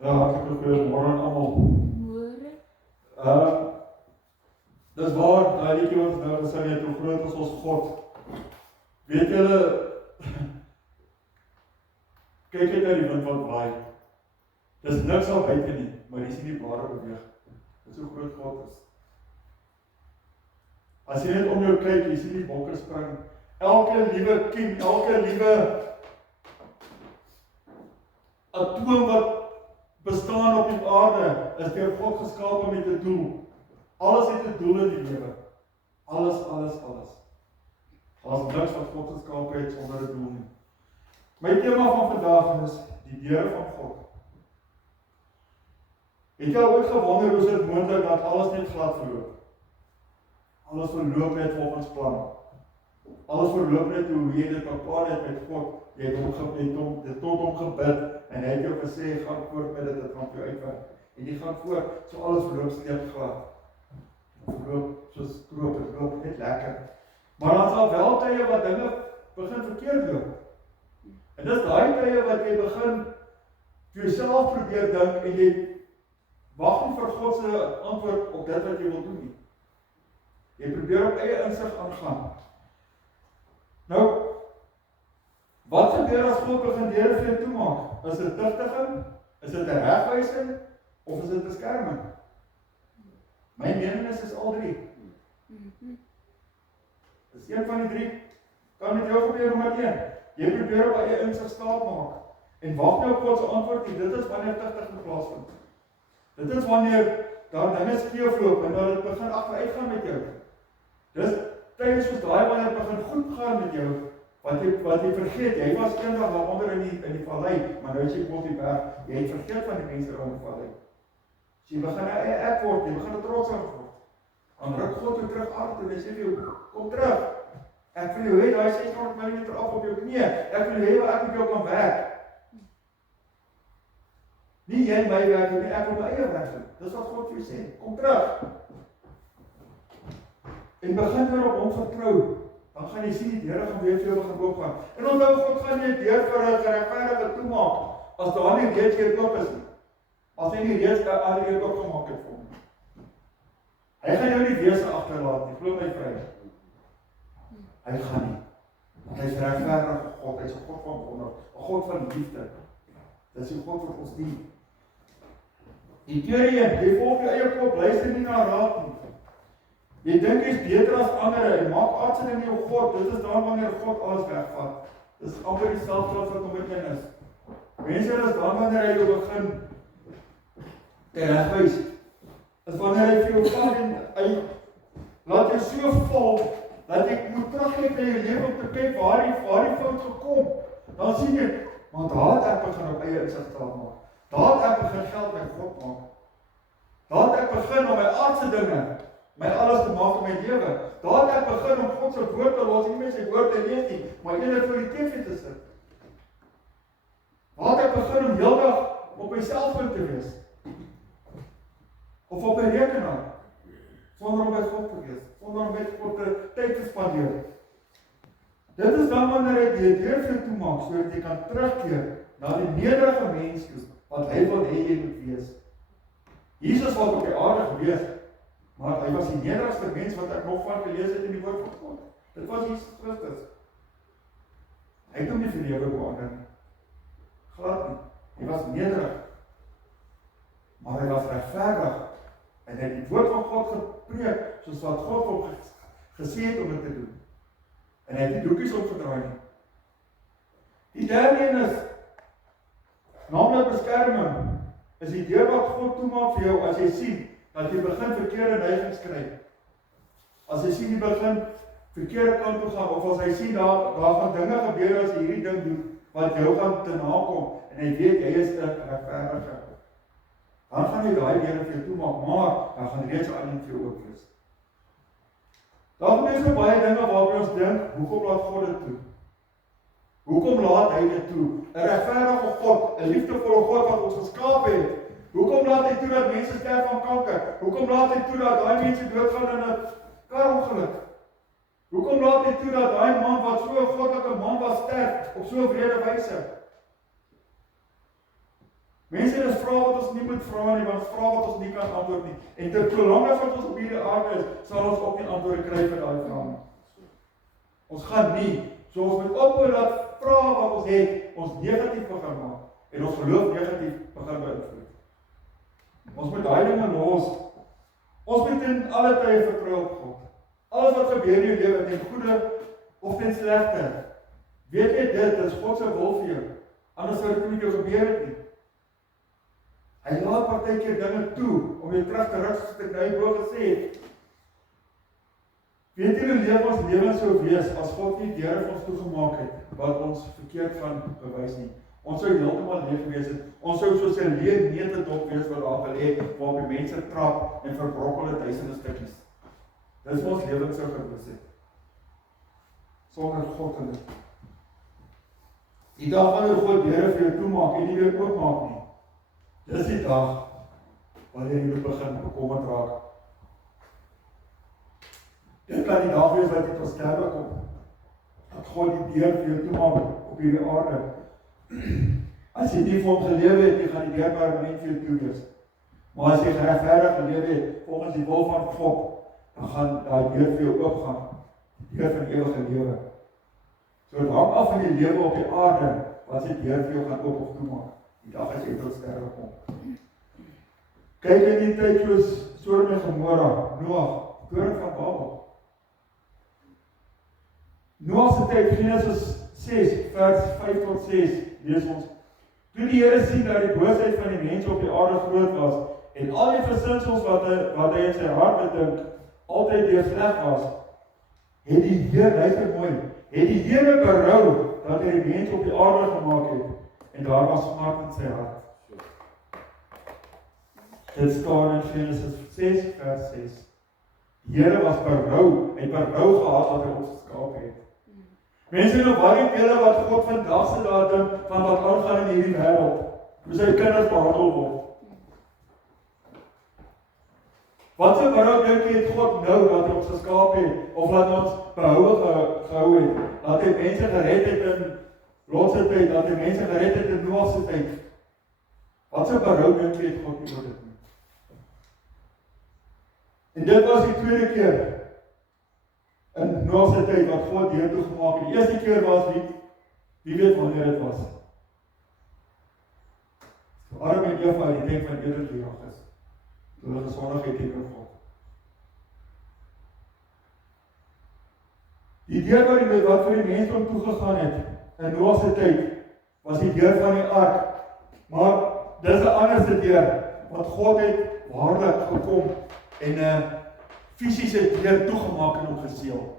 Ja, hartelijk goeiemorgen aan allemaal. Dis waar, daai liedjie wat ons nou gesing het, hoe groot is ons God. Weet julle, kyk net na die wind wat waai. Dis niks al buite nie, maar jy sien die blare beweeg. Dis hoe groot God is. As jy net om jou kyk, jy sien die bokke spring. Elke liewe kiem, elke liewe atoom wat bestaan op die aarde, is deur God geskape met 'n doel. Alles het 'n doel in die lewe. Alles. Daar's niks wat God geskape het sonder 'n doel nie. My tema van vandag is die deure van God. Het jy ooit gewonder hoe dit moontlik dat alles net glad verloop? Alles verloop net volgens plan. Alles verloop net hoe jy dit beplan het met God. Jy het hom tot hom gebid en hy het jou gesê, gaan voort met dit gaan vir jou uitwerk. En jy gaan voort, so alles verloop steeds glad. Verloop soos stroop, dit loop net lekker. Maar dan sal wel tye wat dinge begin verkeerd loop. En dis daai tye wat jy begin vir jouself probeer dink en jy wag nie vir God se antwoord op dit wat jy wil doen nie. Jy probeer op eie insig aangaan. Nou, wat gebeur as God begin deure vir jou toemaak? Is dit tigtiging? Is dit 'n regwysing? Of is dit beskerming? My mening is al drie. Dis een van die drie. Kan met jou gebeur nommer 1. Jy probeer op eie insig staat maak. En wag nou op God se antwoord nie. Dit is wanneer tigtiging plaasvind. Dit is wanneer daar dinge skeefloop en dat dit begin agteruit gaan met jou. Dis tye soos daai wanneer dit begin goed gaan met jou. Wat jy vergeet, jy was eendag daaronder in die vallei, maar nou is jy op die berg. Jy het vergeet van die mense rond die vallei. So jy begin ek word, jy begin trots word. Dan ruk God jou terug af en hy sê vir jou, kom terug. Ek wil jou hê daai 600 mm af op jou knie. Ek wil hê ek moet jou kan werk. Nie jy my werk nie, ek wil my eie werk doen. Dis wat God vir jou sê. Kom terug. En begin weer op hom vertrou. Dan gaan jy sien die deure gaan weer vir jou begin oopgaan. En onthou God gaan nie 'n deur vir 'n geregverdige toemaak as daar nie reeds hier oop is nie. As hy nie reeds al hier oop gemaak het vir hom. Hy gaan jou nie wese agterlaat nie, glo my vriend. Hy gaan nie. Want hy is regverdige God, hy is 'n God van wonder, 'n God van liefde. Dis die God wat ons dien. Die tweede, jy volg jou eie kop, luister nie na raad nie. Jy dink jy's beter as ander en maak aardse dinge jou God. Dit is dan wanneer God alles wegvat. Dis amper dieselfde wat nommer 1 is. Mense, is dan wanneer hy jou begin te regwys. Is wanneer hy vir jou vat en hy laat jou so val dat jy moet terugkyk na jou lewe om te kyk waar die fout gekom. Dan sien jy, want daar het ek begin op eie insig staat maak. Daar het ek begin geld met God maak. Daar het ek begin om my aardse dinge my alles te maak in my lewe. Daar het ek begin om God se woord te los, nie meer sy woord te lees nie, maar eerder voor die TV te sit. Daar het ek begin om heeldag op my selfoon te wees. Of op my rekenaar. Sonder om by God te wees. Sonder om met God tyd te spandeer. Dit is dan wanneer hy die deur vir jou toemaak, sodat jy kan terugkeer na die nederige mens toe, wat hy wil hê jy moet wees. Jesus was op die aarde gewees, maar hy was die nederigste mens wat ek nog van gelees het in die woord van God. Dit was Jesus Christus. Hy het hom nie verlewe beander nie. Glad nie. Hy was nederig. Maar hy was regverdig. En hy het die woord van God gepreek, soos wat God hom gesê het om dit te doen. En hy het die doekies opgedraai nie. Die derde een is, naamlik beskerming, is die deur wat God toemaak vir jou, as jy sien, dat jy begin verkeerde neigings kry. As jy sien jy begin verkeerde kant toe gaan, of as hy sien daar gaan dinge gebeur as jy hierdie ding doen, wat jou gaan te nakom, en hy weet jy is 'n regverdige. Dan gaan jy daai deure vir jou toemaak, maar dan gaan reeds al in vir jou oop wees. Daar is so baie dinge waarop ons dink, hoekom laat God dit toe? Hoekom laat hy dit toe? 'n regverdige God, 'n liefdevolle God wat ons geskaap het. Hoekom laat hy toe dat mense sterf van kanker? Hoekom laat hy toe dat daai mense doodgaan in 'n karongeluk? Hoekom laat hy toe dat daai man wat so 'n goddelike man was sterf op so 'n wrede wyse? Mense het ons vra wat ons nie moet vra nie, want ons vra wat ons nie kan antwoord nie. En ter solank as wat ons op hierdie aarde is, sal ons ook nie antwoorde kry vir daai vrae nie. Ons gaan nie, so ons moet ophou dat vrae wat ons het, ons negatief begin maak, en ons geloof negatief begin beïnvloed. Ons moet daai dinge los. Ons moet in alle tye vertrou op God. Alles wat gebeur in jou lewe, ten goeie of ten slegte, weet jy dit is God se wil vir jou. Anders sou dit nie met jou gebeur het nie. Hy laat partykeer dinge toe om jou terug te rug, soos ek nou bo gesê het. Weet jy hoe leef ons lewens sou wees as God nie deure vir ons toegemaak het wat ons verkeerd gaan bewys nie. Ons sou heeltemal leeg gewees het. Ons sou soos 'n leë neutedop wees wat daar gelê waar die mense trap en verbrokkel het duisende stukkies. Dis wat ons lewens sou gewees het. Sonder God in dit. Die dag wanneer God deure vir jou toemaak en nie weer oopmaak nie. Dis die dag wanneer jy begin bekommerd raak. Dit kan die dag wees wat jy tot sterwe kom. Dat God die deur vir jou toemaak op hierdie aarde. As jy nie vir hom gelewe het, jy gaan die deur permanent vir jou toe wees. Maar as jy geregverdig gelewe het volgens die wil van God, dan gaan daai deur vir jou oopgaan. Die deur van ewige lewe. So dit hang af van die lewe op die aarde, wat sy deur vir jou gaan oop of toemaak. Die dag as jy tot sterwe kom. Kyk in die tyd soos Sodom en Gomorra, Noag, koning van Babel. Noag se tyd, Genesis 6, vers 5 tot 6, lees ons. Toe die Here sien dat die boosheid van die mense op die aarde groot was, en al die versinsels wat hy in sy hart bedink, altyd deur sleg was, het die Here, luister mooi, het die Here berou dat hy die mense op die aarde gemaak het, en daar was smart in sy hart. Dit staan in Genesis 6, vers 6. Die Here was berou, en berou gehad dat hy ons geskaap het. Mense nou baie dele wat God vandag se datum van wat aangaan in hierdie wêreld, hoe sy kinders behandel word. Wat se berou dink jy het God nou dat hy ons geskaap het, of dat ons behoue gehou het, dat hy mense gered het in Lot se tyd, dat hy mense gered het in Noag se tyd. Wat se berou dink jy het God nie oor dit nie? En dit was die tweede keer in Noag se tyd wat God deur toe gemaak het. Die eerste keer was wie weet wanneer dit was. Adam en Eva het die tyd van Eden gejaag is. Toe hulle gesondig het teen God. Die deur wat vir die mense om toegegaan het in Noag se tyd was die deur van die ark. Maar dis 'n anderste deur wat God het waarlik gekom en 'n fisiese deur toegemaak en hom geseël.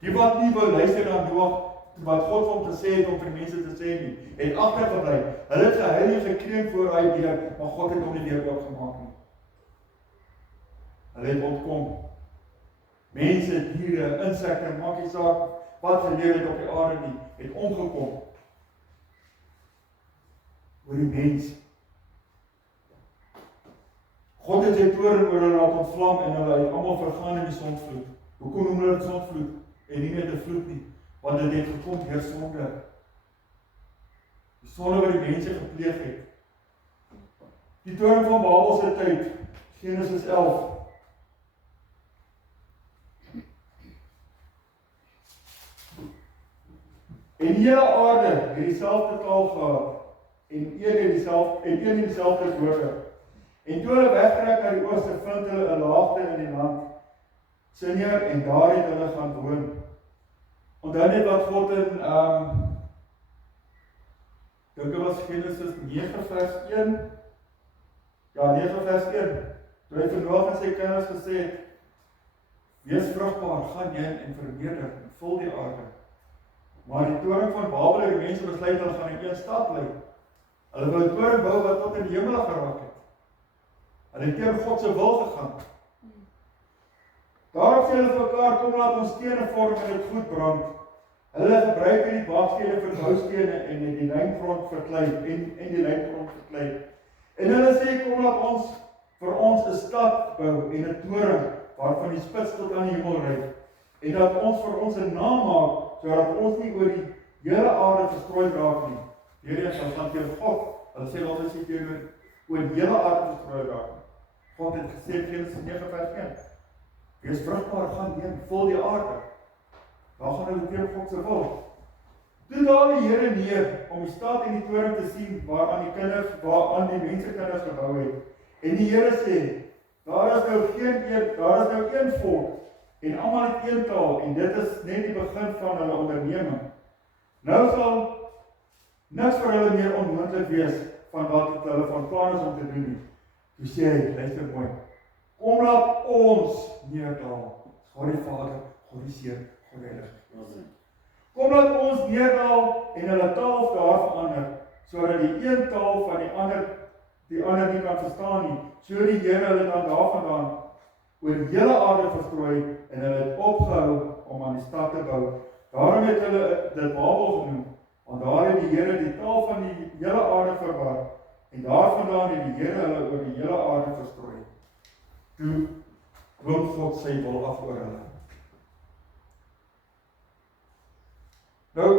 Die wat nie wou luister na Noag wat God vir hom gesê het om vir mense te sê nie, het agtergebly. Hulle het gehuil en gekreun voor hy deur, maar God het hom nie deur oopgemaak nie. Hulle het ontkom. Mense, diere, insekte, maak nie saak wat geleef het op die aarde nie, het omgekom oor die mens. God het sy toorn oor hulle laat ontvlam en hulle het almal vergaan in die sondvloed. Hoekom noem hulle dit sondvloed en nie net 'n vloed nie? Want dit het gekom deur sonde. Die sonde wat die mense gepleeg het. Die toorn van Babel se tyd, Genesis 11. En die hele aarde het dieselfde taal gehad en een en dieselfde woorde. En toe hulle wegtrek na die ooste, vind hulle 'n laagte in die land Sinjar en daar het hulle gaan woon. Onthou net wat God in dink dit was Genesis 9 vers 1. Ja, 9 vers 1. Toe hy vir Noag en sy kinders gesê het: "Wees vrugbaar, gaan heen en vermeerder en vul die aarde." Maar die toring van Babel het die mense besluit hulle gaan in een stad bly. Hulle wou 'n toring bou wat tot in die hemel geraak het. Hulle het teen God se wil gegaan. Daarop sê hulle vir mekaar: "Kom laat ons stene vorm en dit goed brand." Hulle gebruik die bakstene vir boustene en die lyngrond verklei en die lyngrond verklei. En hulle sê: "Kom laat ons vir ons 'n stad bou en 'n toring waarvan die spits tot aan die hemel reik, en dat ons vir ons 'n naam maak sodat ons nie oor die hele aarde verstrooi raak nie." Hierdie sal gaan teen God hulle sê laat ons sê oor die hele aarde verspreid raak. God het gesê in Genesis 9 vers 1, wees vrugbaar, gaan heen, vul die aarde. Daar gaan hulle teen God se wil. Toe daal die Here neer om die stad en die toring te sien waaraan die mense kinders gebou het. En die Here sê, daar is nou een volk en almal het een taal en dit is net die begin van hulle onderneming. Nou sal niks vir hulle meer onmoontlik wees van wat hulle van plan is om te doen nie. Toe sê hy, luister mooi, kom laat ons neerdal. God die Vader, God die Seun, God die Heilige Gees. Kom laat ons neerdal en hulle taal daar verander, sodat die een taal van die ander nie kan verstaan nie. So die Here hulle dan daarvandaan oor die hele aarde verstrooi en hulle het opgehou om aan die stad te bou. Daarom het hulle dit Babel genoem, want daar het die Here die taal van die hele aarde verwar en daarvandaan het die Here hulle oor die hele aarde verstrooi. Toe dwing God sy wil af oor hulle. Nou,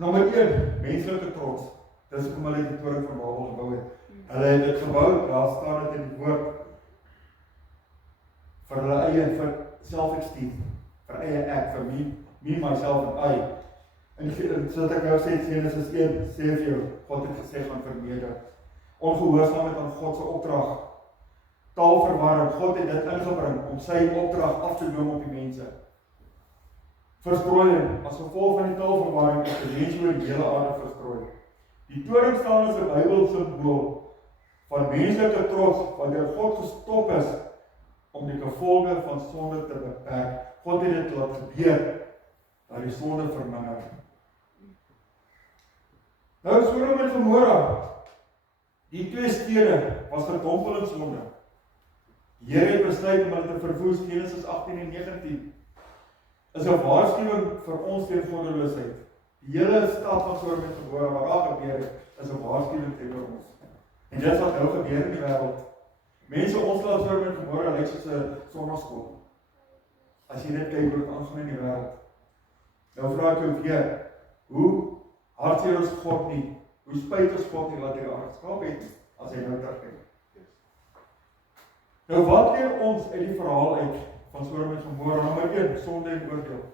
nommer 1, menslike trots. Dis hoekom hulle die toring van Babel gebou het. Hulle het dit gebou, daar staan dit in die woord, vir hulle eie, vir self-esteem, vir eie ek, vir me, myself en I. En soos ek nou sê, Genesis 1, sê vir jou, God het gesê gaan verneder. Ongehoorsaamheid aan God se opdrag, taalverwarring, God het dit ingebring om sy opdrag af te noem op die mense. Verstrooiing, as gevolg van die taalverwarring is die mense oor die hele aarde verstrooi. Die toring staan as 'n Bybelsymbool van menslike trots, wanneer God gestop is om die gevolge van sonde te beperk. God het dit laat gebeur, dat die sonde verminder. Nou Sodom en Gomorra, die twee stede was gedompel in sonde. Die Here het besluit om hulle te verwoes, Genesis 18 en 19. Is 'n waarskuwing vir ons teen goddeloosheid. Die hele stad van Sodom en Gomorra wat daar gebeur het, is 'n waarskuwing teenoor ons. En dit wat nou gebeur in die wêreld. Mense ontslaap Sodom en Gomorra lyk soos 'n sonnaskool. As jy net kyk hoe dit aangaan in die wêreld. Nou vra ek jou weer, hoe hartseer ons God nie, hoe spyt ons God nie dat hy daar geskaap het, as hy nou terugkyk. Nou wat leer ons uit die verhaal uit van Sodom en Gomorra? Nommer 1, sonde en oordeel.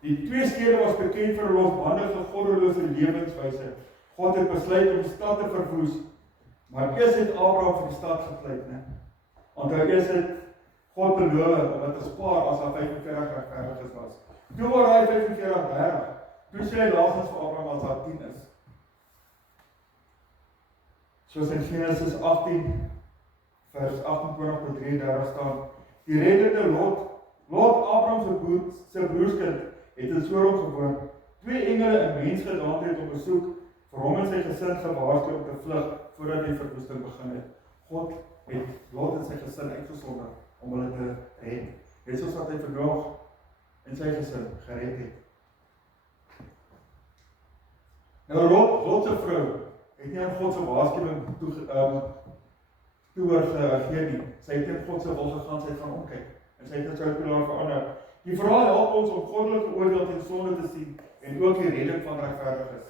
Die twee stede was bekend vir 'n losbandige, goddelose lewenswyse. God het besluit om die stad te verwoes, maar eers het Abraham vir die stad gepleit, né? Want hy eers het God beloof om dit te spaar as daar 45 regverdiges was. Toe word hy 45 berg. Toe sê hy laasens vir Abraham as daar 10 is. Soos in Genesis 18 vers 28 tot 33 staan, die reddende Lot Abraham se broerskind, het in Sodom gewoon. 2 engele in mensgedaante op besoek, vir hom en sy gesin gewaarsku om te vlug voordat die verwoesting begin het. God het Lot en sy gesin uitgesonder om hulle te red. Net soos wat hy vir Noag en sy gesin gered het. Nou Lot se vrou het nie aan God se waarskuwing gereageer nie. Sy het teen God se wil gegaan, sy het gaan omkyk en sy het dit sy pilaar verander. Die verhaal help ons om goddelike oordeel teen sonde te sien en ook die redding van regverdiges.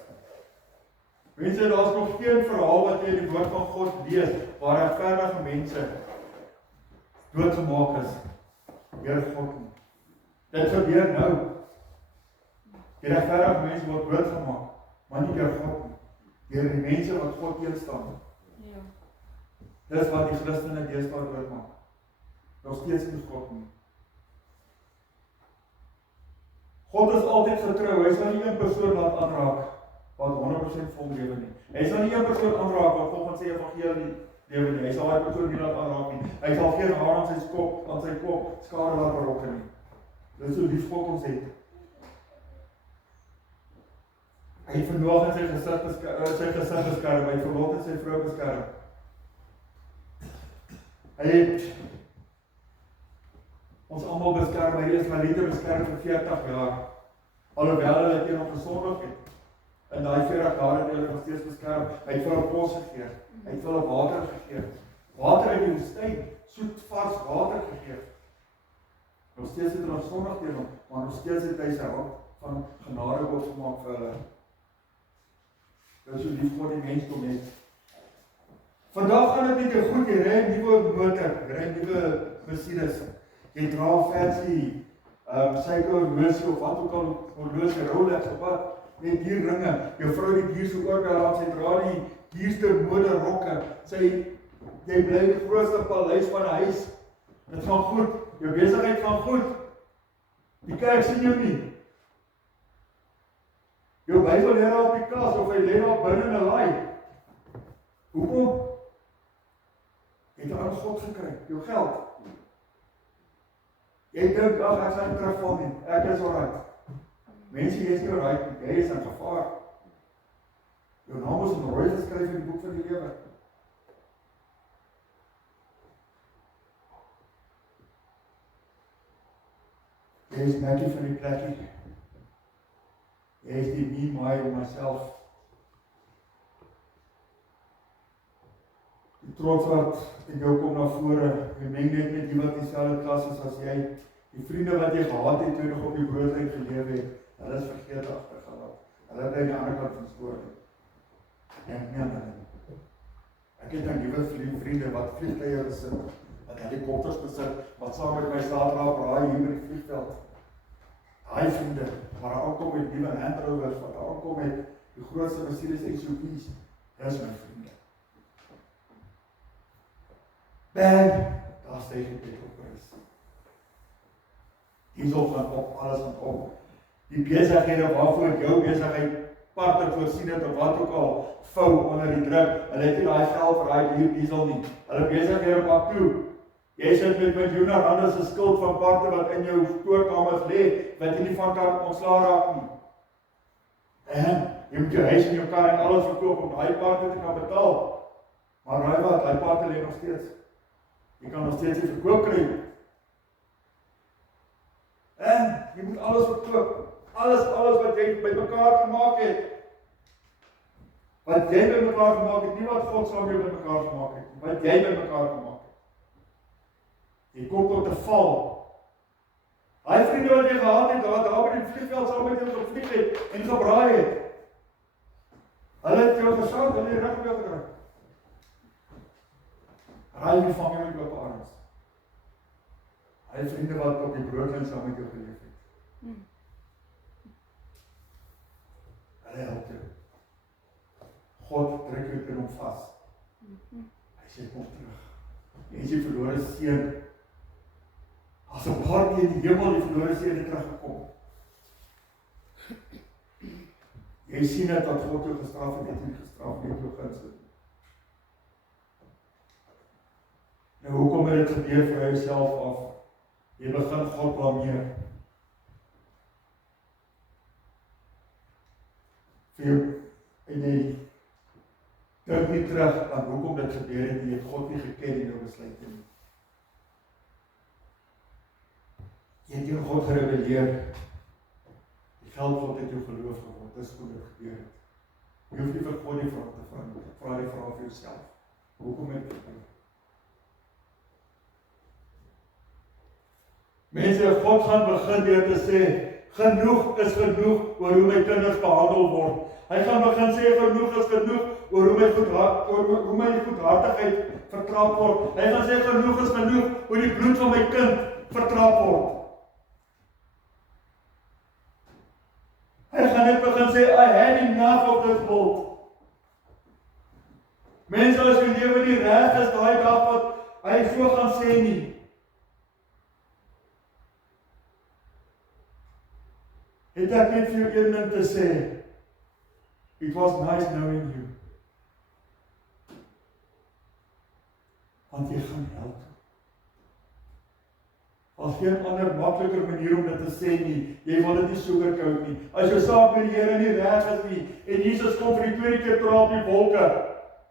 Mense, daar is nog geen verhaal wat jy in die woord van God lees waar regverdige mense doodgemaak is deur God nie. Dit gebeur nou. Die regverdige mense word doodgemaak, maar nie deur God nie. Deur die mense wat God teenstaan. Ja. Dis wat die Christene deesdae doodmaak. Nog steeds nie God nie. God is altyd getrou. Hy sal nie een persoon laat aanraak wat 100% vol lewe nie. Hy sal nie een persoon aanraak wat volgens sy evangelie lewe nie. Hy sal daai persoon nie laat aanraak nie. Hy sal geen haar aan sy kop skade laat berokken nie. Dis hoe lief God ons het. Hy het Noag en sy gesin beskerm, hy het Lot en sy vrou beskerm. Hy het ons almal beskerm, hy is Israeliete beskerm vir 40 jaar. Alhoewel hulle teen hom gesondig het. In daai 40 jaar het hulle nog steeds beskerm. Hy het vir hulle kos gegee. Hy het vir hulle water gegee. Water uit die woestyn, soet vars water gegee. Nog steeds het hulle nog sondig teen hom, maar nog steeds het hy sy hand van genade oopgemaak vir hulle. Dat so lief God die mensdom het. Vandag gaan dit nie te goed, jy ry 'n nuwe motor, jy ry 'n nuwe Mercedes, jy dra fancy, Seiko horlosie of wat ook al, horlosie, Rolex of wat, met dier ringe, jou vrou die dierste oordraad, sy dra die dierste moderokke, jy bly die grootste paleis van 'n huis, dit gaan goed, jou besigheid gaan goed, die kerk sien jou nie, jou Bybel lê daar op die kas, of hy lê daar binne in 'n laai, hoekom? Jy het aan God gekry, jou geld, jy dink, ag, ek sal nie terugval nie, ek is alright, mense, jy is nie alright, jy is in gevaar, jou naam is in rooi geskryf in die boek van die lewe, jy is netjie van die plekkie, jy is die me, my, en myself, die trots wat in jou kom na vore, jy meng net met die wat dieselfde klas is as jy, die vriende wat jy gehad het toe nog op die broodlyn geleef het, hulle is vergeet agtergelaat, hulle bly aan die ander kant van spoor, nee, ek het nou nuwe vriende wat vliegtuie besit, wat helikopters besit, wat saam met my saterdag raai hier by die vliegveld, daai vriende, waar daar aankom met nuwe Land Rovers, wat daar aankom met die grootste Mercedes SUV's, dis my vriende. Bang, daar steeg die plek op is. Diesel gaan op, alles gaan op. Die besighede waarvoor jou besigheid parte voorsien het, of wat ook al, vou onder die druk, hulle het nie daai geld vir daai duur diesel nie. Hulle besighede pak toe. Jy sit met miljoene rande se skuld van parte wat in jou stoorkamers lê, wat jy nie van kan ontslaa raak nie. En jy moet jou huis en jou kar en alles verkoop om daai parte te kan betaal. Maar raai wat, daai parte lê nog steeds. Jy kan nog steeds die verkoop kry. En jy moet alles verkoop. Alles wat jy by mekaar gemaak het. Wat jy by mekaar gemaak het, nie wat God saam jou by mekaar gemaak het. Wat jy by mekaar gemaak het. Jy kom tot 'n val. Daai vriende wat jy gehad het, daar by die vliegveld saam met jou gevlieg het en gebraai het. Hulle het jou gesaak, hulle het reg op jou gekry. Raai die vang jou met oop arms. Hy vriende wat op die broodlyn saam met jou geleef het. Hulle help jou. God trek jou in hom vas. Hy sê kom terug. Jy is die verlore seun. As 'n paartjie in die hemel die verlore seun het teruggekom. Jy sien dat God jou gestraf het, nie gestraf nie, jou gunste. Nou hoekom het dit gebeur vir jouself af? Jy begin God blameer. En jy dink nie terug aan hoekom dit gebeur het, jy het God nie geken in jou besluite nie. Jy het teen God gerebelleer. Die geld wat uit jou geloof geword, dis hoe dit gebeur het. Jy hoef nie vir God die vraag te vra die vraag vir jouself. Hoekom het dit gebeur? Mense, God gaan begin deur te sê, genoeg is genoeg oor hoe my kinders behandel word. Hy gaan begin sê, genoeg is genoeg oor hoe my goedhartigheid vertrap word. Hy gaan sê, genoeg is genoeg oor die bloed van my kind vertrap word. Hy gaan net begin sê, I had enough of this world. Mense, as jy lewe nie reg is, daai dag wat hy so gaan sê nie. Het ek net vir jou een ding te sê, it was nice knowing you. Want jy gaan help. As geen ander makliker manier om dit te sê nie, jy wil dit nie sugarcoat nie. As jou saak met die Here nie reg is nie, en Jesus kom vir die tweede keer terug op die wolke,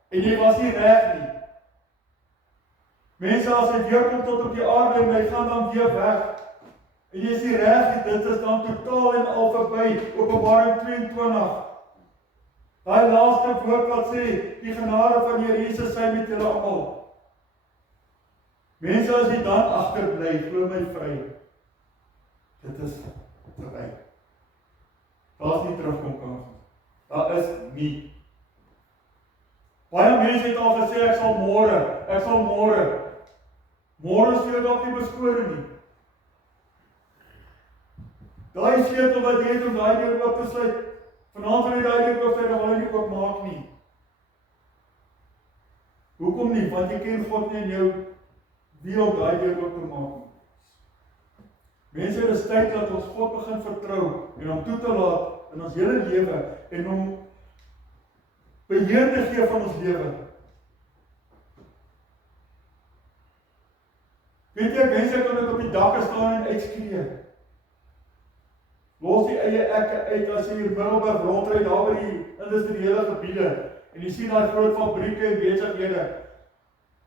en jy was nie reg nie. Mense, as hy weer kom tot op die aarde, en hy gaan dan weer weg, en jy is nie reg, dit is dan totaal en al verby, Openbaring 22. Daai laaste woord wat sê, die genade van die Here Jesus sy met julle almal. Mense, as jy dan agterbly, glo my vry, dit is verby. Daar is nie terugkom kan. Daar is nie Baie mense het al gesê, ek sal môre. Môre is vir jou dalk nie beskore nie. Daai sleutel wat jy het om daai deur oop te sluit, vanaand wil jy daai deur oop sluit, dan wil hy nie oop maak nie. Hoekom nie? Want jy ken God nie in jou wie om daai deur oop te maak nie. Mense, dit is tyd dat ons God begin vertrou en hom toe te laat in ons hele lewe en hom beheer te gee van ons lewe. Weet jy, mense kan dit op die dakke staan en uitskree. Los die eie ekke uit as jy hier Middelburg rondry daar by die industriële gebiede en jy sien daar groot fabrieke en besighede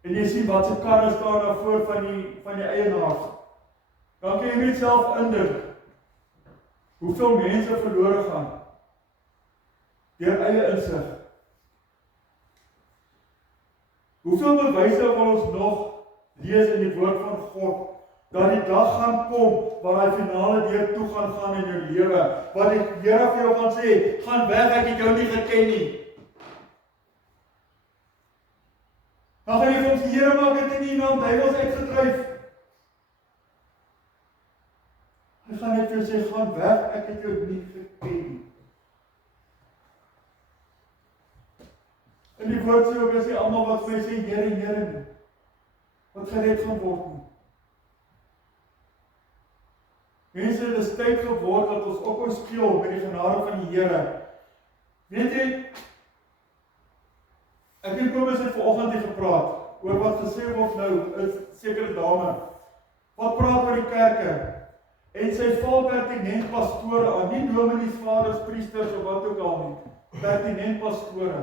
en jy sien wat se karre staan daar voor van die eienaars. Dan kan jy net self indink hoeveel mense verlore gaan deur eie insig. Hoeveel bewyse wil ons nog lees in die woord van God dat die dag gaan kom waar hy finale deur toe gaan in jou lewe, wat die Here vir jou gaan sê, gaan weg, ek het jou nie geken nie. Dan gaan jy vir ons die Here maak het in die naam duiwels uitgedryf. Hy gaan net vir jou sê, gaan weg, ek het jou nie geken nie. In die woord sê ook, as jy almal wat vir my sê, Here, Here, wat gered gaan word nie. Mense, dit is tyd geword dat ons op ons speel met die genade van die Here. Weet jy, ek en Kobus het vanoggend hier gepraat oor wat gesê word nou, is sekere dame, wat praat oor die kerke, en sy val pertinent pastore aan, nie dominees, vaders, priesters of wat ook al nie, pertinent pastore.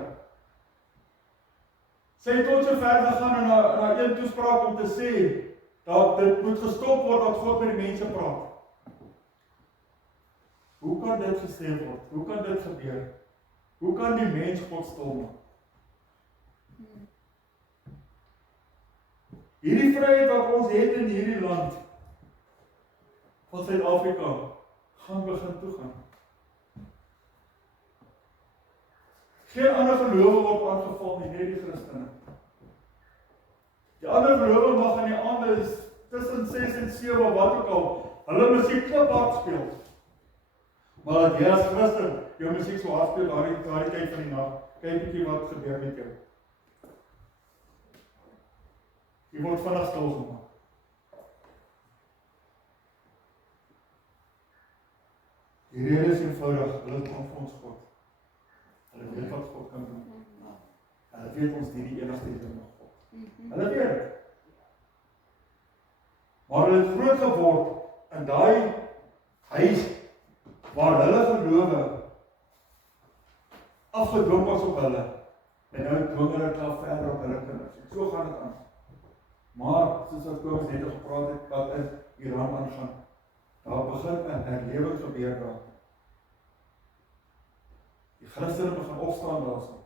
Sy het tot so ver gegaan in haar een toespraak om te sê, dat dit moet gestop word dat God met die mense praat. Hoe kan dit gesê word? Hoe kan dit gebeur? Hoe kan die mens God stil maak? Hierdie vryheid wat ons het in hierdie land van Suid-Afrika gaan begin toegaan. Geen ander gelowe word aangeval nie, net die Christene. Die ander gelowe mag in die aande tussen 6 en 7 wat ook al, hulle musiek kliphard speel. Maar dat jy as Christen jou musiek so hard speel daardie tyd van die nag, kyk bietjie wat gebeur met jou. Jy word vinnig stil gemaak. Die rede is eenvoudig, hulle kom vir ons God. Hulle weet wat God kan doen. Hulle weet ons nie die enigste ding van God. Hulle weet het. Maar hulle het groot geword in daai huis waar hulle gelowe afgedwing was op hulle. En nou dwing hulle dit al verder op hulle kinders. So gaan dit aan. Maar soos wat Kobus net gepraat het, wat in Iran aangaan, daar begin 'n herlewing gebeur daar. Die Christene begin opstaan daarso.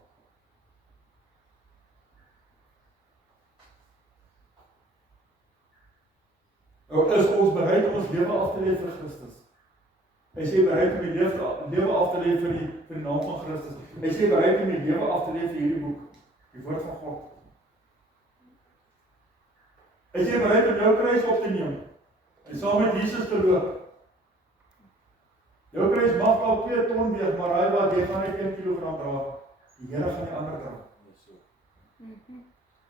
Is ons bereid om ons lewe af te lê vir Christus? Is jy bereid om die lewe af te lê vir die naam van Christus? Is jy bereid om die lewe af te lê vir hierdie boek, die woord van God? Is jy bereid om jou kruis op te neem en saam met Jesus te loop? Jou kruis mag al 2 ton weeg, maar hy wat jy gaan net 1 kilogram dra. Die Here gaan die ander dra.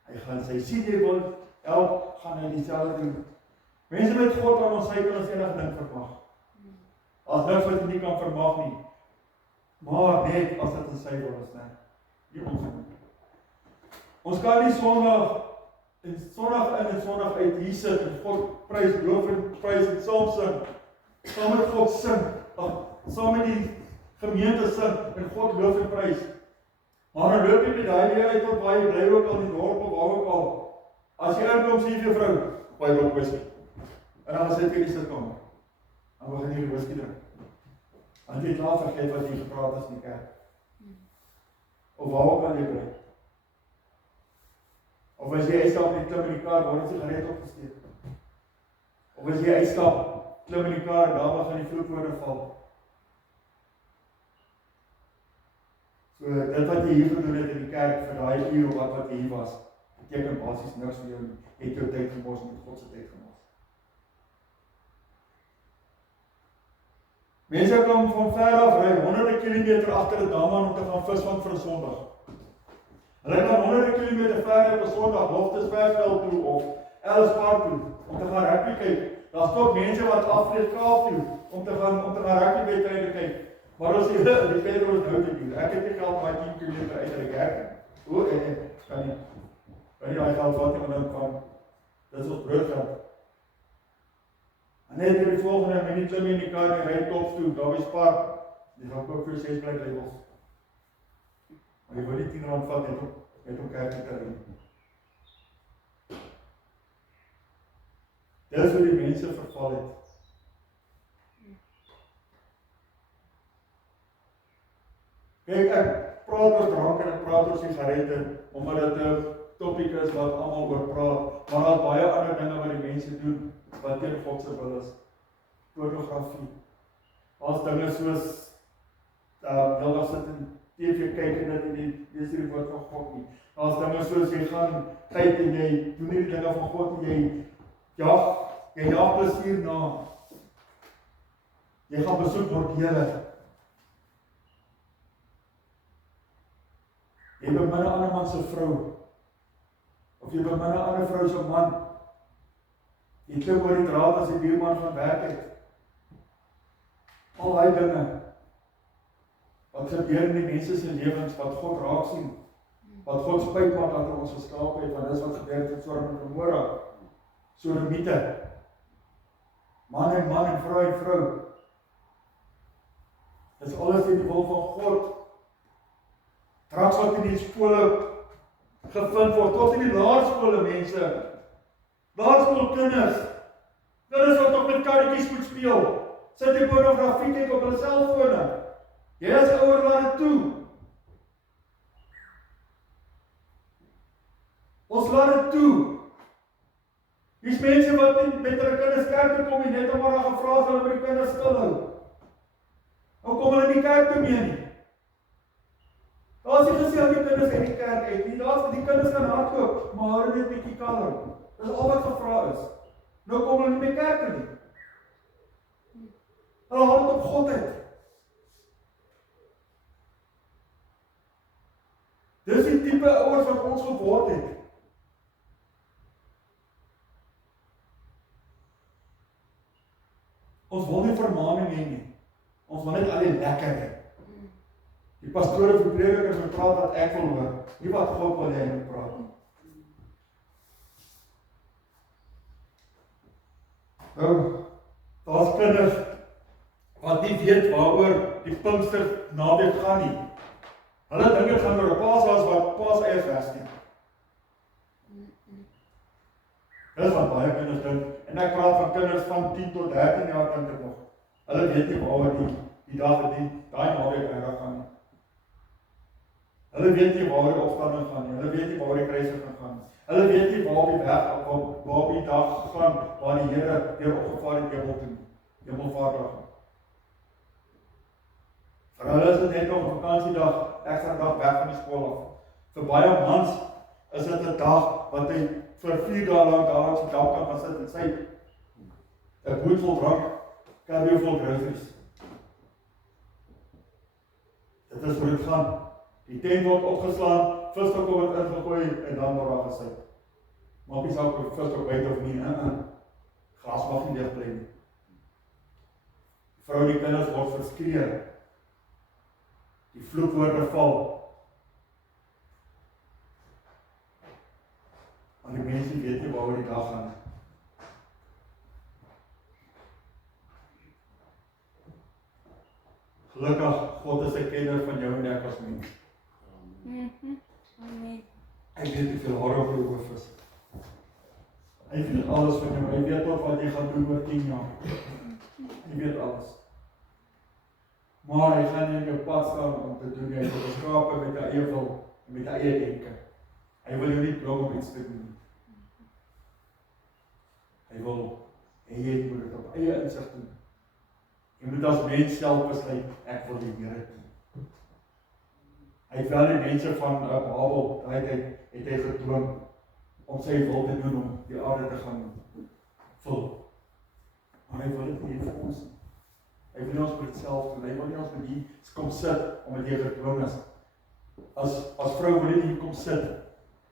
Hy gaan sy CD wil gaan hy dieselfde doen. Mense met God aan ons sy kan ons enige ding vermag. As niks wat jy nie kan vermag nie. Maar net as dit in sy wil is, nie ons. Ons kan nie Sondag in en Sondag uit hier sit en God prys, loof en prys en psalm sing. Saam met God sing, saam met die gemeente sing en God loof en prys. Maar dan loop jy met daai lewe uit tot waar jy bly ook al in die dorp of waar ook al. As jy inkom sê vir jou vrou, baie dop whisky. En dan sit jy in die sitkamer. Dan begin jy die whisky drink. Want jy het klaar vergeet wat jy gepraat is in die kerk. Of waar ook al jy bly. Of as jy uitstap en klim in die kar, word die sigaret opgesteek. Of as jy uitstap, klim in die kar, daar begin die vloekwoorde val. So, dit wat jy hier gedoen het in die kerk vir daai uur of wat jy hier was, beteken basies niks vir jou nie. Jy het jou tyd gemors met God se tyd gemors. Mense kom van ver af ry, honderde kilometer agter 'n dam aan om te gaan visvang vir 'n Sondag. Hulle gaan honderde kilometer ver op 'n Sondag, Hoofdesbergveld toe of Elspark toe, om te gaan rugby kyk. Daar's tot mense wat afvlieg Kaap toe, om te gaan rugby wedstryde kyk. Maar as jy die Pedro is nou te doen, ek het nie geld om my 10 kilometer uit die kerk. O, kan nie daai geld wat jy moet van, dit is ons broodgeld. En net in die volgende minuut klim jy in die kar en ry Tops toe, daar by Spar, jy gaan koop vir 6 Black Labels. Maar jy wil nie R10 vat net om kerk te ry. Dit is hoe die mense verval het. Kijk, ek praat oor drank en ek praat oor sigarette, omdat dit 'n topiek is wat almal oor praat, maar daar's baie ander dinge wat die mense doen, wat teen God se wil is. Pornografie. Daar's dinge soos, heeldag sit in TV kyk en dit nie lees die woord van God nie. Daar's dinge soos, jy gaan kyk en jy doen nie die dinge van God en jy jaag plesier na. Jy gaan besoek bordele. Jy bemin 'n ander man se vrou, of jy bemin 'n ander vrou se man. Jy klim oor die draad as die buurman van werk het. Al die dinge wat gebeur in die mense se lewens, wat God raak sien, wat God spyt maak dat hy ons geskaap het, want dis wat gebeur het in Sodom en Gomorra. Sodomiete. Man en vrou. Dis alles in die wil van God. Straks wat in die skole gevind word, tot in die laerskole mense, laerskoolkinders, kinders wat nog met karretjies moet speel, sit die pornografie kyk op hulle selfone. Jy as ouer laat dit toe. Ons laat dit toe. Dis mense wat nie met hulle kinders kerk toe kom en net om maar gevra het hulle by die kinders stil hou. Nou kom hulle nie kerk toe meer nie. Daar is nie gesê al die kinders uit die kerk uit nie, daar is die kinders kan hardloop, maar hou net 'n bietjie kalm. Dis al wat gevra is. Nou kom hulle nie by kerk toe nie. Hulle hou dit op God uit. Dis die tipe ouers wat ons geword het. Ons wil nie vermaning hê nie. Ons wil net al die lekker hê. Die pastoor of die prediker moet praat wat ek wil hoor, nie wat God wil hê hy moet praat. Nou, daar's kinders wat nie weet waaroor die Pinkster naweek gaan nie. Hulle dink dit gaan oor 'n Paashaas wat Paaseiers wegsteek. Dis wat baie kinders dink, en ek praat van kinders van 10 tot 13 jaar dink ek nog. Hulle weet nie waaroor die dag en daai naweek gaan nie. Hulle weet nie waar die opstanding gaan nie, hulle weet nie waar die kruising gaan nie. Hulle weet nie waar die weg waar die dag gaan, waar die Here weer opgevaar het hemel toe, hemelvaartdag. Vir hulle is dit net nog 'n vakansiedag, ekstra dag weg van die skool af. Vir baie mans is dit 'n dag wat hy vir 4 dae lank daar op die dak kan gaan sit en sy 'n boot vol drank, karry vol groceries. Dit is hoe dit gaan. Die tent word opgeslaan, visstokke word ingegooi en dan word daar gesit. Maak nie saak of vistok buite of nie, gras mag nie dicht bly nie. Die vrou en die kinders word verskree. Die vloekwoorde val. Want die mense weet nie waaroor die dag gaan. Gelukkig, God is 'n kenner van jou en ek as mens. Amen. Hy weet hoeveel hare op jou hoof is. Hy weet alles van jou. Hy weet tot wat jy gaan doen oor 10 jaar. Hy weet alles. Maar hy gaan nie in jou pad staan om te doen. Hy het jou geskape met 'n eie wil en met 'n eie denke. Hy wil jou nie dwing om iets te doen. Hy wil en jy moet dit op eie insig doen. Jy moet as mens self besluit, ek wil die Here dien. Hy het wel die mense van Babel, het hy gedwing om sy wil te doen om die aarde te gaan vul. Maar hy wil dit nie vir ons nie. Hy wil ons vir dit self doen. Hy wil nie ons met die kom sit omdat jy gedwing is. As vrou wil jy nie kom sit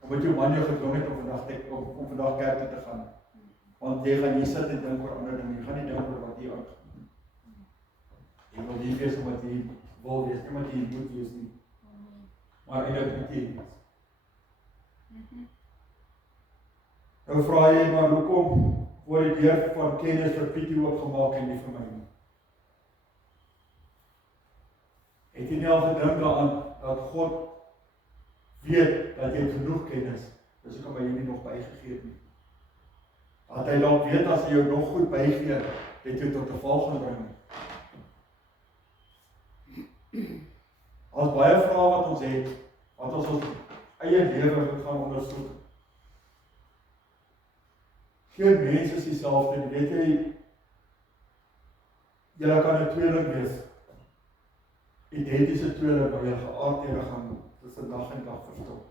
omdat jou man jou gedwing het om vandag kerk toe te gaan. Want jy gaan nie sit en dink oor ander dinge. Jy gaan nie dink oor wat jy aangaan. Jy wil nie wees omdat jy wil wees, nie omdat jy moet wees nie. Maar eintlik moet jy wees. Nou vra jy maar hoekom word die deur van kennis vir Pietie oopgemaak en nie vir my nie? Het jy nie al gedink daaraan dat God weet dat jy genoeg kennis, dus ek kan by jy nie nog bygegee nie. Dat hy dalk weet as hy jou nog goed bygee, dat jy tot 'n val gaan bring. As baie vrae wat ons het, wat ons eie lewe moet gaan ondersoek. Geen mens is dieselfde, weet jy, julle kan 'n tweeling wees. Identiese tweeling waar julle geaardhede gaan tussen dag en dag verskil.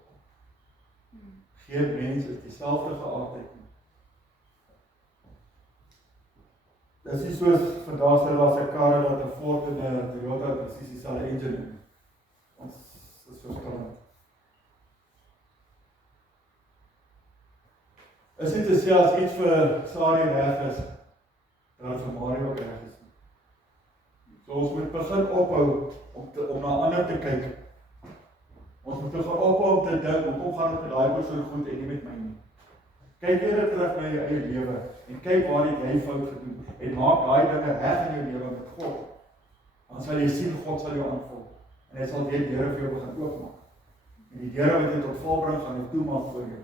Geen mens is dieselfde geaardheid nie. Dis nie soos vandag se was 'n kar dat 'n Ford en 'n Toyota presies dieselfde engine het. Ons is verskillend. Is nie te sê as iets vir Sari reg is, dat vir Mario ook reg is. So ons moet begin ophou om na ander te kyk. Ons moet begin ophou om te dink, hoekom gaan dit met daai persoon goed en nie met my nie. Kyk eerder terug na jou eie lewe en kyk waar jy fout gedoen en maak daai dinge reg in jou lewe met God. Dan sal jy sien God sal jou aanvul en hy sal weer deure vir jou begin oopmaak. En die deure wat jy tot val bring gaan hy toemaak vir jou.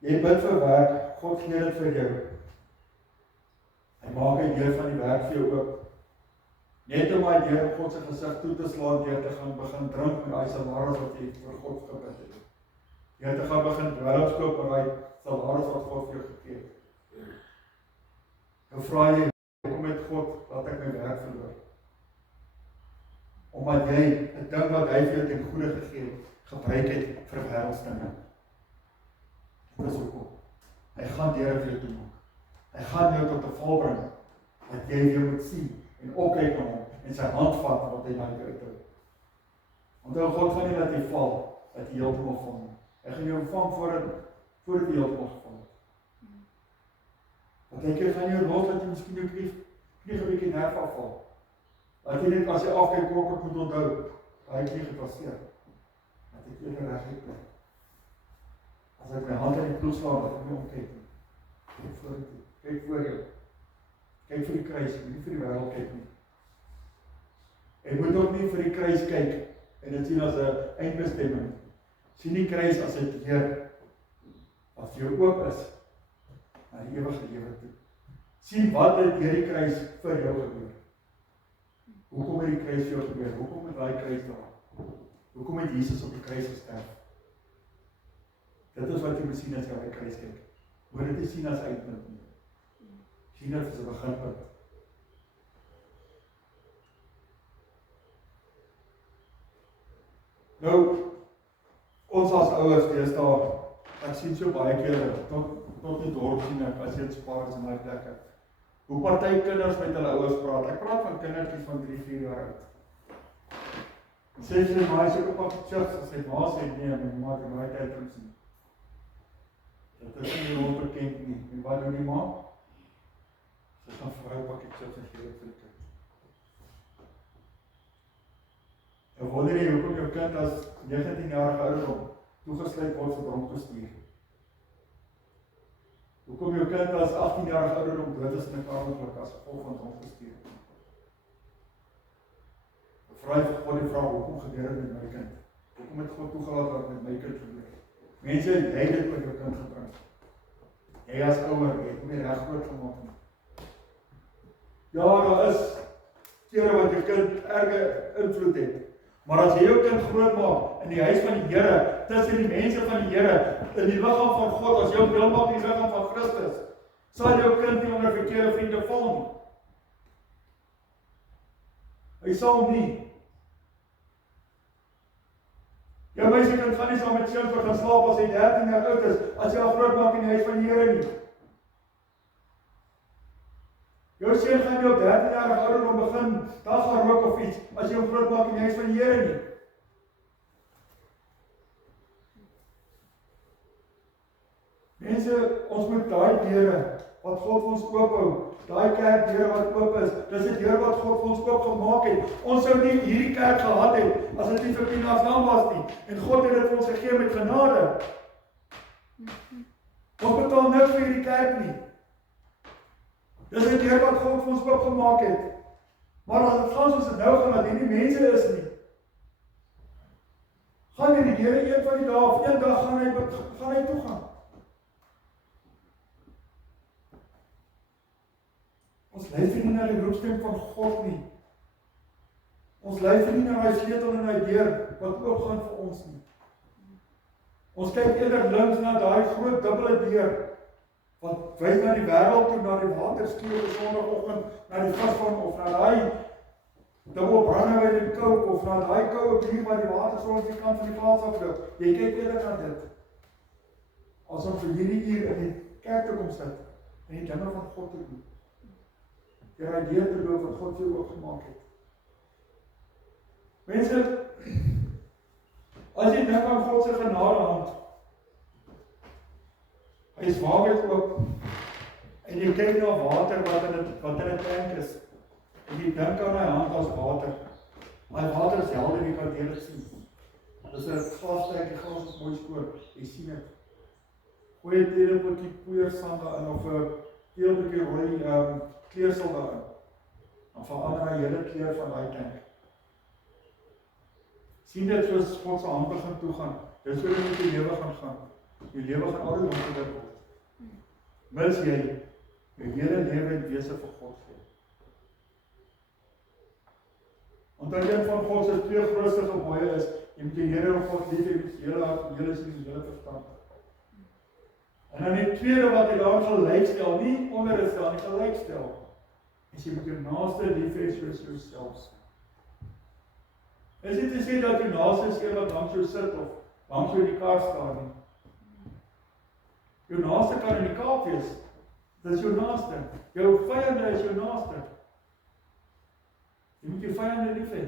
Jy bid vir werk, God gee dit vir jou. Hy maak 'n deur van die werk vir jou oop. Net om hy deur God se gesig toe te slaan, deur te gaan begin drink met daai salaris wat jy vir God gebid het. Deur te gaan begin dwelms koop met daai salaris wat God vir jou gegee het. Nou vra jy, hoekom het God laat ek my werk verloor? Omdat jy 'n ding wat hy vir jou ten goeie gegee het, gebruik het vir wêreldsdinge. Dit is hoekom. Hy gaan deure vir jou toemaak. Hy gaan jou tot 'n val bring, dat jy weer moet sien en opkyk na hom en sy hand vat wat hy na jou uithou. Onthou, God gaan nie laat jy val, dat jy heeltemal val nie. Hy gaan jou vang voordat jy heeltemal geval het. Want hy gaan jou los, dat jy miskien jou knie 'n bietjie nerf afval. Dat jy net as jy afkyk, ook moet onthou, hy het nie gepasseer. Dat ek eerder reguit bly. As ek my hand in die ploeg slaan, dat ek nie omkyk nie. Kyk vorentoe, kyk voor jou. Kyk vir die kruis, nie vir die wêreld kyk nie. En moet ook nie vir die kruis kyk en dit sien as 'n eindbestemming. Sien die kruis as 'n deur wat vir jou oop is na die ewige lewe toe. Sien wat het deur die kruis vir jou gebeur. Hoekom het die kruis vir jou gebeur? Hoekom het daai kruis daar? Hoekom het Jesus op die kruis gesterf? Dit is wat jy moet sien as jy op die kruis kyk. Moet dit nie sien as eindpunt nie. Sien dit as 'n beginpunt. Nou, ons as ouers deesdae, ek sien so baie kere, tot die dorp sien ek, as jy het spaar is in my plekke. Hoe party kinders met hulle ouers praat. Ek praat van kindertjies van 3-4 jaar oud. En sê sy, maar hy is ook op chips, as sy ma sê, nee, my ma het in my tyd gesien. Dat is nie onbekend nie. En wat doen die ma? Sy gaan vir haar pakkie chips en gee dit vir die kind. En wonder jy hoekom jou kind as 19-jarige ouderdom toegesluit word vir dronkbestuur? Hoekom jou kind as 18-jarige ouderdom dood is in 'n kamerplek as gevolg van dronkbestuur? Vra vir God die vraag, hoekom gebeur dit met my kind? Hoekom het God toegelaat wat met my kind gebeur? Mense, jy het dit met jou kind gebring. Jy as ouer, jy het nie reg groot gemaak nie. Ja, daar is kere wat jou kind erge invloed het. Maar as jy jou kind groot maak in die huis van die Here, tussen die mense van die Here, in die liggaam van God, as jy hom deel maak in die liggaam van Christus, sal jou kind nie onder verkeerde vriende val nie. Hy sal nie. Jou meisiekind gaan nie saam met seuns wat gaan slaap as hy 13 jaar oud is, as jy al groot maak in die huis van die Here nie. Jou seun gaan nie op 13 jaar ouderdom begin, daar gaan rook of iets, as jy hom groot maak in die huis van die Here nie. Mense, ons moet daai deure wat God vir ons oophou, daai kerkdeure wat oop is, dis die deur wat God vir ons oopgemaak het. Ons sou nie hierdie kerk gehad het as dit nie vir Pina's naam was nie. En God het dit vir ons gegee met genade. Ons betaal niks vir hierdie kerk nie. Dis die deur wat God vir ons oopgemaak het. Maar as dit gaan soos dit nou gaan, dat hier nie mense is nie, gaan nie die Here een van die dae of een dag gaan hy toe gaan. Ons luister nie na die roepstem van God nie. Ons luister nie na die sleutel en die deur wat oopgaan vir ons nie. Ons kyk eerder links na daai groot dubbele deur wat wys na die wêreld toe, na die waterskiewe op Sondagoggend, na die visvang of na daai dubbel brandewyn en coke of na daai koue bier wat die water so aan die kant van die plaas afloop. Jy kyk eerder na dit. As om vir hierdie uur in die kerk te kom sit en die dinge van God te doen. Deur hy deur te loop wat God jou ook gemaak het. Mense, as jy dink aan God se genade hand, hy is waaweg oop, en jy kyk na water wat in 'n tank is, en jy dink aan hy hand as water. My water is helder, jy kan dit sien. Dis 'n glastank, die glas is mooi skoon, jy sien dit. Gooi 'n teelepeltjie poeiersand daarin of 'n teelepeltjie rooi kleersel daarin. Dan verander hy hele kleur van daai tank. Sien dit soos God se hand begin toe gaan. Dis hoe dit met die lewe gaan. Die lewe gaan altyd donkerder word. Mits jy jou hele lewe en wese vir God gee. Onthou een van God se twee grootste gebooie is, jy moet die Here God lief hê met hele hart, hele siel en hele verstand. En dan die tweede wat hy daar gelykstel, nie onderstel nie, gelykstel. Is jy moet jou naaste lief hê soos jouself. Is dit te sê dat jou naaste is een wat langs jou sit of langs jou in die kar staan nie? Jou naaste kan in die Kaap wees. Dit is jou naaste. Jou vyande is jou naaste. Jy moet jou vyande lief hê.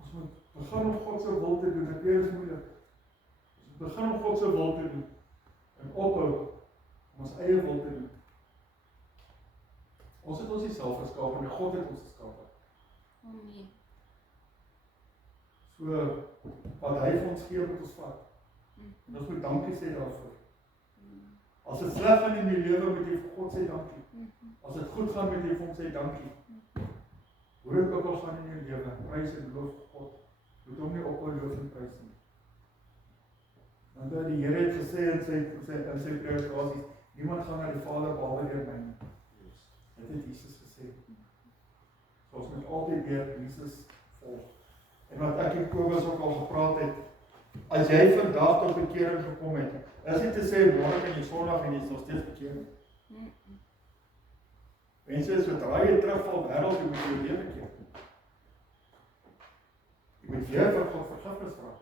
Ons moet begin om God se wil te doen. Dit is moeilik. Ons moet begin om God se wil te doen. En ophou om ons eie wil te doen. Ons het ons nie self geskaap en God het ons geskaap. Amen. So, wat hy vir ons gee, moet ons vat. En ons moet dankie sê daarvoor. As dit sleg gaan in die lewe, moet jy vir God sê dankie. As dit goed gaan, moet jy vir hom sê dankie. Hoe dit ook al gaan in jou lewe, prys en loof God. Moet hom nie ophou loof en prys nie. Want die Here het gesê in sy predikasies, niemand gaan na die Vader behalwe deur my nie. Dit het Jesus gesê. So ons moet altyd deur Jesus volg. En wat ek en Kobus ook al gepraat het, as jy vandag tot bekering gekom het, is nie te sê môre kan jy Sondag en jy is nog steeds bekeer nie. Mense, sodra jy terugval wêreld, jy moet jou lewe keer. Jy moet weer vir God vergifnis vra.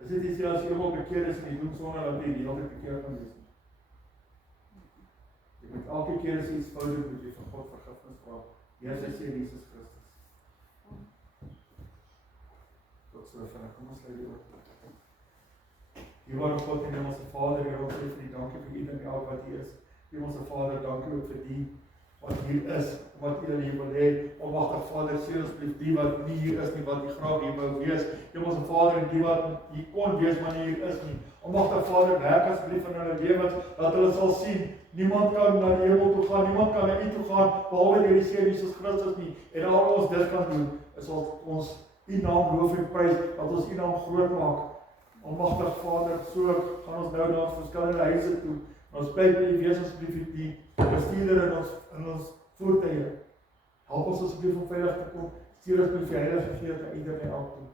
Is dit nie as jy eenmaal bekeer is en jy doen sonder dat jy die hele tyd bekeer kan wees nie. Jy moet elke keer as jy iets fout doen, moet jy vir God vergifnis vra. Heer, sy sê Jesus Christus. Tot sover, kom ons lê die oor. Hemelse God en Hemelse Vader, Here, ons sê vir die dankie vir U en elk wat hier is. Hemelse Vader, dankie ook vir die wat hier is, wat U hier wil hê. Almagtige Vader, sê asseblief die wat nie hier is nie, wat nie graag hier wou wees. Hemelse Vader, en die wat hier kon wees, maar nie hier is nie. Almagtige Vader, werk asseblief in hulle lewens, dat hulle sal sien, niemand kan na die hemel toe gaan, niemand kan na U toe gaan, behalwe deur die Seun Jesus Christus nie. En al ons dit kan doen, is ons U naam loof en prys, dat ons U naam groot maak. Almagtige Vader, so gaan ons nou na verskillende huise toe. Ons bid dat U wees asseblief die bestuurder in ons voertuie. Help ons asseblief om veilig te kom. Stuur ons met die Heilige Gees na ieder en elk toe.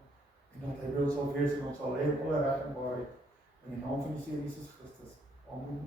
En dat hy by ons sal wees en ons sal lê in alle reg en waarheid. In die naam van die Seun Jesus Christus. Amen.